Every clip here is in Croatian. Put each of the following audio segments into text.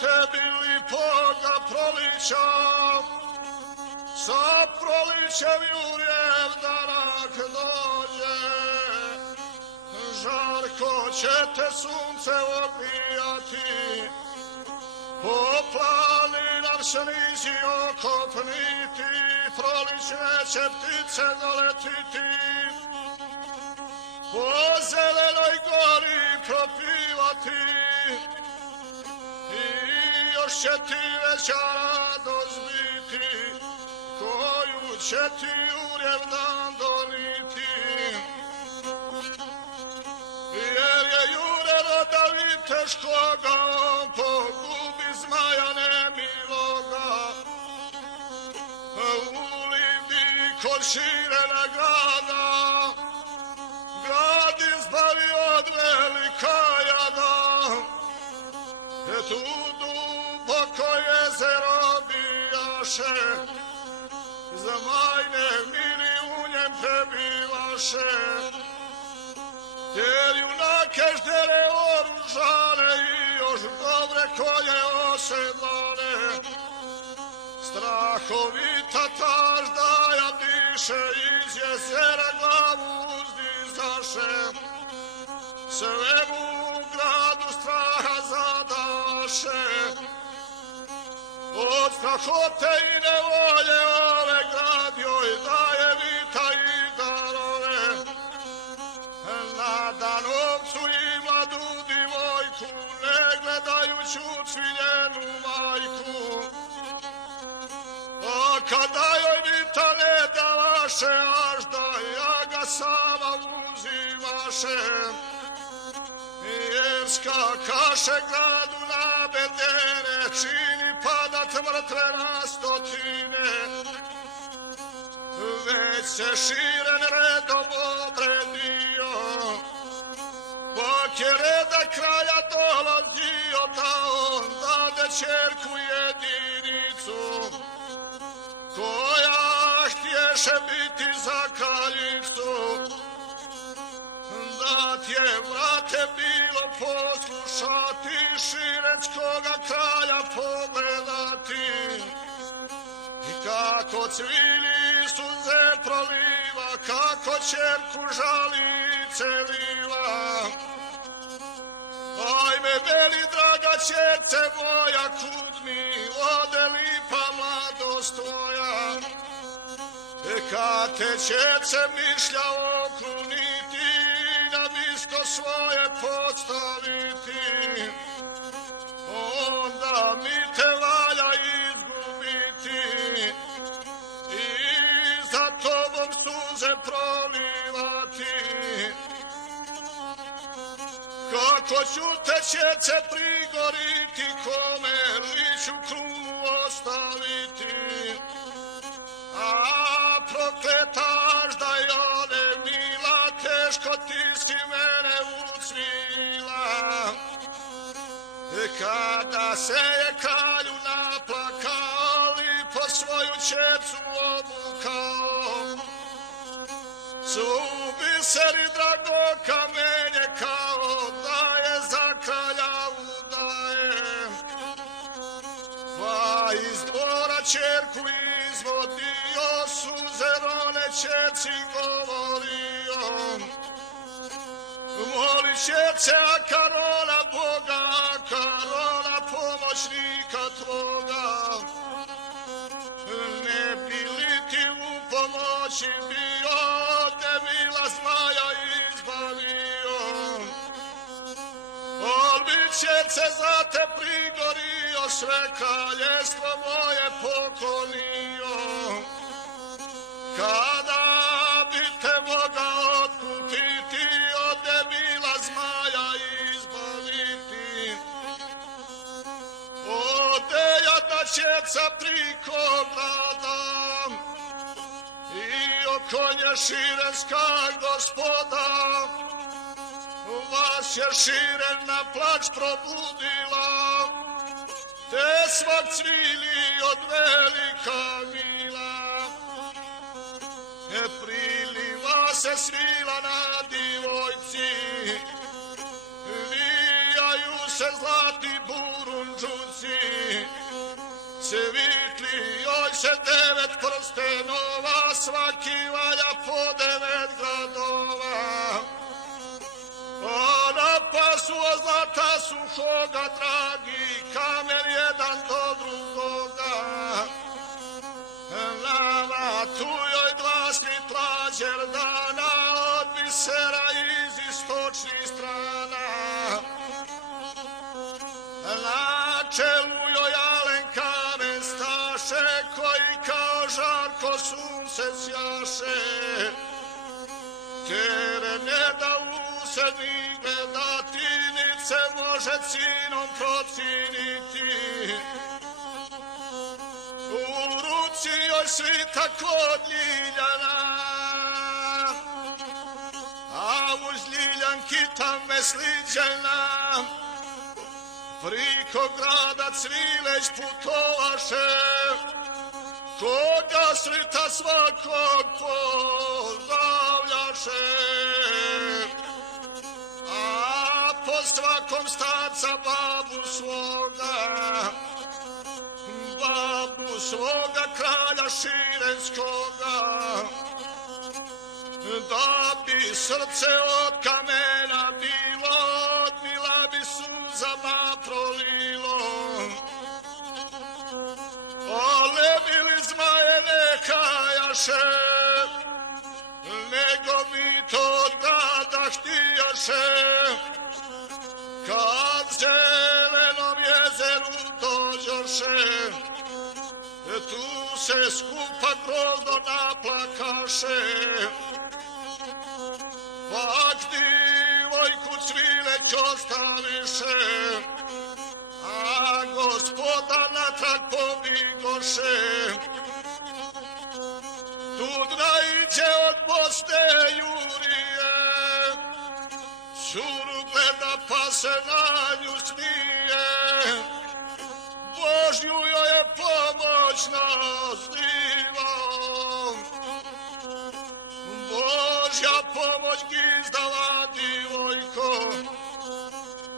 tebi lipoga prolića, sa prolićem jurjem danak dođe. Žarko će te sunce obijati, po planinam se nizi okopniti, prolične će ptice doletiti, po zelenoj gori propivati, i još će ti veća radost biti, koju će ti jurjem dan doniti. Jer je jure roda viteškoga, on pogubi zmaja nemiloga. U Livdi kod širena grada, grad izbavi od velika jada. Tu duboko jezero bijaše, zmajne miri u njem prebivaše. Jer junake ždere oružane i još dobre konje osedlane. Strahovita taždaja diše, iz jezera glavu uzdizaše. Svemu gradu straha zadaše. Od strahote i nevolje ove grad joj daje vita i darove. Na danovcu i mladu divojku, ne gledajući u cviljenu majku. A kada joj vita ne davaše, až da ja ga sama uzimaše. Jer skakaše gradu na bedene, čini padat mrtve na stotine. Već se širen redom obredio, pak je reda kraja dolazio, da on dade čerku jedinicu, koja htješe biti za kraljicu. Da ti je vrate bilo poslušati, širenskoga kralja pogledati. I kako cvili suze proliva, kako čerku žali celiva. Ajme veli draga čerce moja, kud mi ode lipa mladost tvoja. Kad te čerce mišlja okruniti, na misto svoje podstaviti, onda mi te valja izgubiti i za tobom suze prolivati. Kako ću te čerce prigoriti, kome liću krunu ostaviti. A prokletaš da je one mila, teško ti si mene ucvila. Kada se je kralju naplakao i po svoju čercu obukao, su biseri drago kamenje kao da je za kralja udaje. Pa iz dvora čerku izvodio, suzerone čerci govorio. Moli čerce, a Karola Boga, a Karola pomoćnika tvoga. Ne bi li ti u pomoći bio, debila zmaja izbavio. On bi čerce za te prigorio, sve kraljestvo moje poklonio. Kada bi te mogao otkupiti, od debila zmaja izbaviti. Odeja da čerca prikodna i okonje širenska gospoda. Vas je širena plać probudila, te svak cvili od velika mila. Priliva se svila na divojci, vijaju se zlati burundžuci. joj se 9 prstenova, svaki valja po 9 gradova. Na pasu od zlata suhoga, dragi, kamen jedan do drugoga. Na tu joj glasni tlađer dana, od bisera iz istočnih strana. Na čelu joj alen kamen staše, koji kao žarko sunce sjaše. Tere ne da se ni gledati, nit se može cinom prociniti. U ruci joj svita kod Ljiljana, a uz Ljiljanki tam vesliđena. Priko grada Cvileć putovaše, koga srita svakog pozdravljaše. A po svakom starca babu svoga kralja Širenskoga, da bi srce od kamena bilo, odmila bi suzama prolilo. Ale bili zmaje ne kajaše, nego mi to tada htijaše. Kad zelenom jezeru dođoše, tu se skupa grozno naplakaše. Pak divojku Cvileć ostaviše, a gospoda natrag pobigoše. Tu naiđe od Bosne Jurije, curu gleda pa se na nju smije. Božju joj je pomoć nazdiva, Božja pomoć gizdala divojko,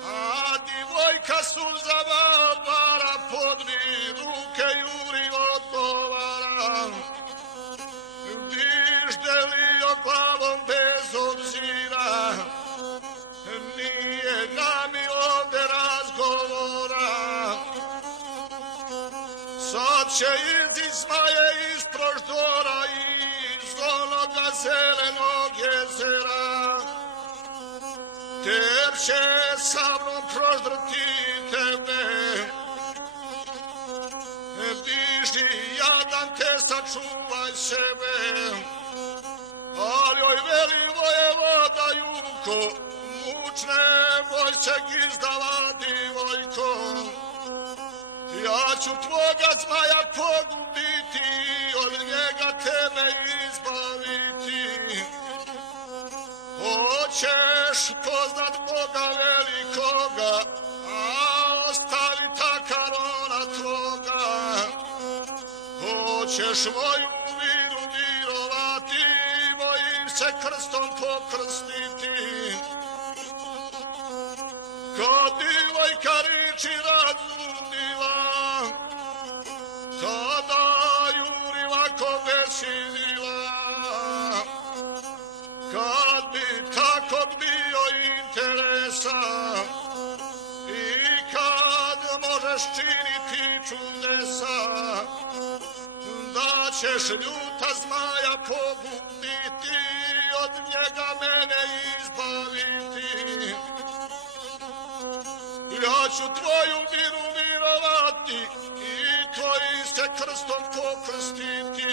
a divojka suzama bara podvi, ruke juri odgovara. Vižde li joj glavom bez obzira, nije nami ovde razgovora. Sad će ići zmaje iz proždora, iz onoga zelenog jezera. Ter će sa mnom proždrti tebe, diži jadan te sačuvaj sebe. Ali joj veli vojevoda Juko, mučne vojće gizdala divojko. Ja ću tvoga zmaja pogubiti, od njega tebe izbaviti. Hoćeš poznat Boga velikoga, a ostavi ta karona tvoga. Hoćeš moju viru mirovati, mojim se krstom pokrstiti. Kad divojka riči razumila, tada juriva ko veselila. Kad bi tako bio interesa i kad možeš činiti čudesa, da ćeš ljuta zmaja pogubiti, od njega mene izbaviti. Ja ću tvoju viru mirovati i tvojim se krstom pokrstiti.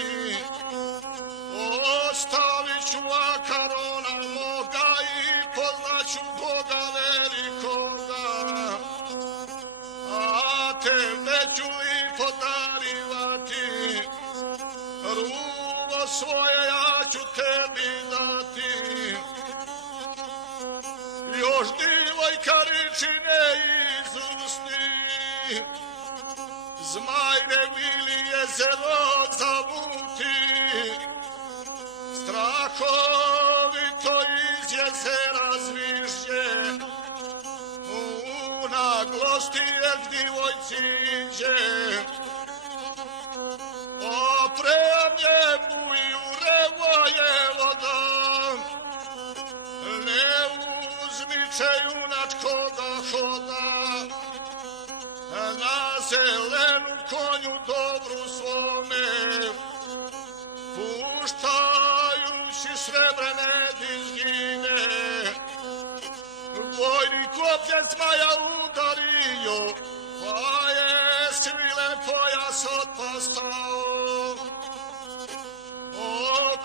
Ostavit ću akarona moga i poznaću Boga velikoga. A tebe ću li podarivati, ruvo svoje ja ću tebi dati. Još divojka riči ne izusti, zmaj ne vili jezero zavuti. Strahovito iz jezera zvižđe, u naglosti jak divojci iđe.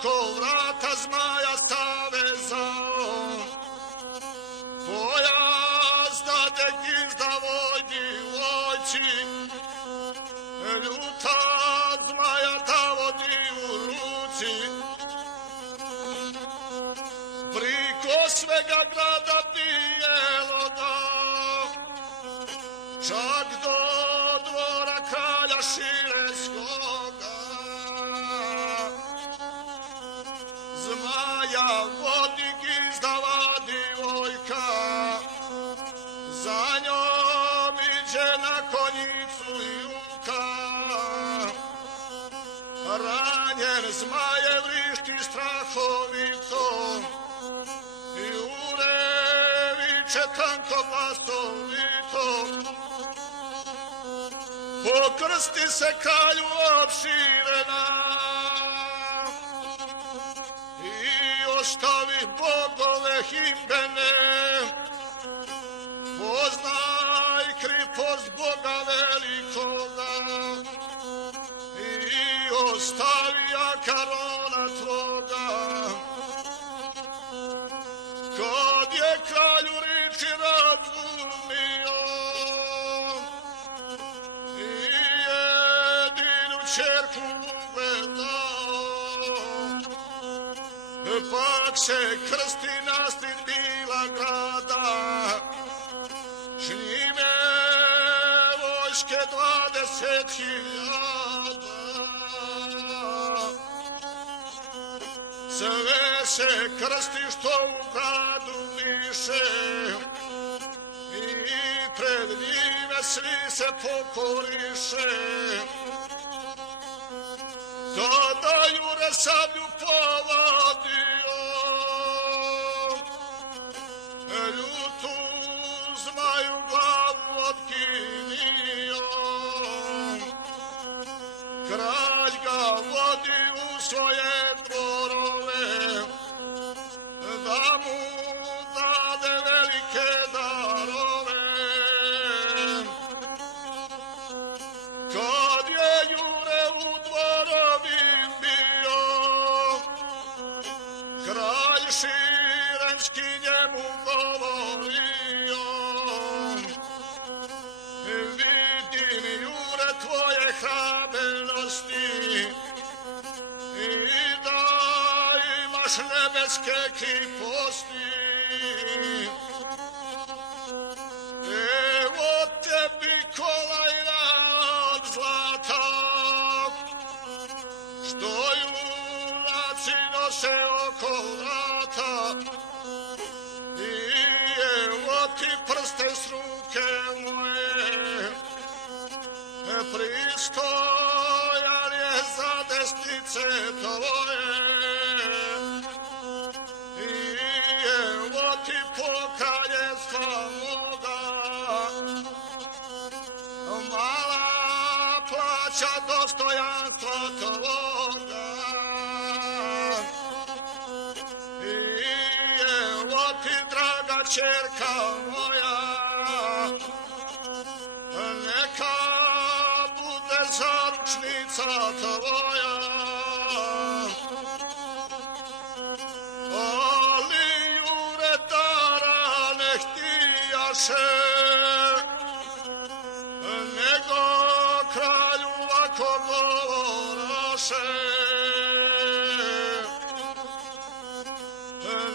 oko vrata zmaja stave zao. Pojazda te gizdavoj divojci, ljuta zmaja ta vodi u ruci. Priko svega grada bijeloga, čak do dvora kralja Šilenskoga. Zmaja vodi gizdava divojka, za njom iđe na konjicu juka. Ranjen zmaje vrišti strahovito i ureviče tanko vlastovito. Pokrsti se kralju opširena i ostavi bogove himbene. Poznaj kripost Boga velikoga i ostavi akarona tvoga. Kad je kralju riči razumio i jedinu čerku ugledao, pak se krsti nastid bila grada, s njime vojske 20.000. Sve se krsti što u gradu više i pred njime svi se pokoriše. Tada Jure sablju povadio, ljutu zmaju glavu otkinio. Kralj ga vodi u svoje dvorove, da mu dade velike darove. Kad je Jure u dvorovim bio, kralj Širenski njemu govorio: vidim, Jure, tvoje hrabrosti i da imaš nebeske kriposti. Evo tebi kolajna od zlata, što junaci nose oko vrata. I evo ti prsten s ruke moje, pristojan je za desnice tvoje. I evo ti pokaljenstva moga, mala plaća dostojanstva tvoga. I evo ti, draga čerka moja, neka bude zaručnica tvoja. Ali Jure dara ne htijaše, nego kralju ovako govoraše: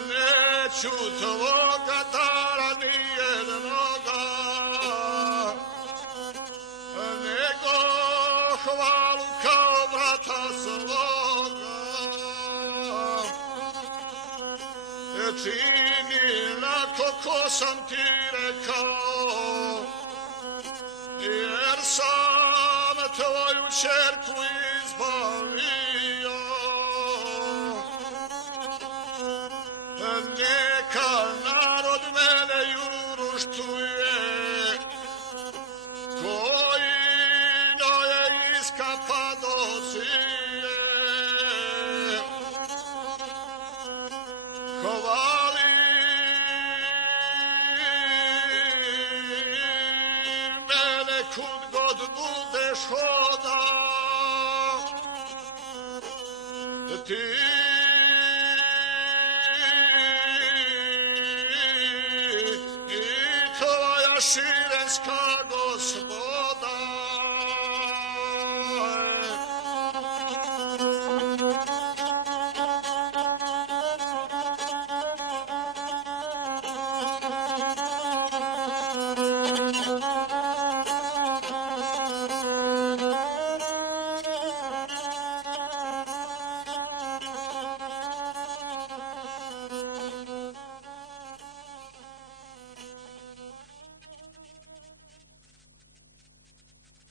neću tvoga dara nijednoga, nego hvalu kao brata svoga. Čini onako ko sam ti rekao, jer sam tvoju čerku izbavio. Neka narod mene Juru štuje, koji je iz Kapadosije. Hvali mene kud god budeš hodao, ti širenska gospoda.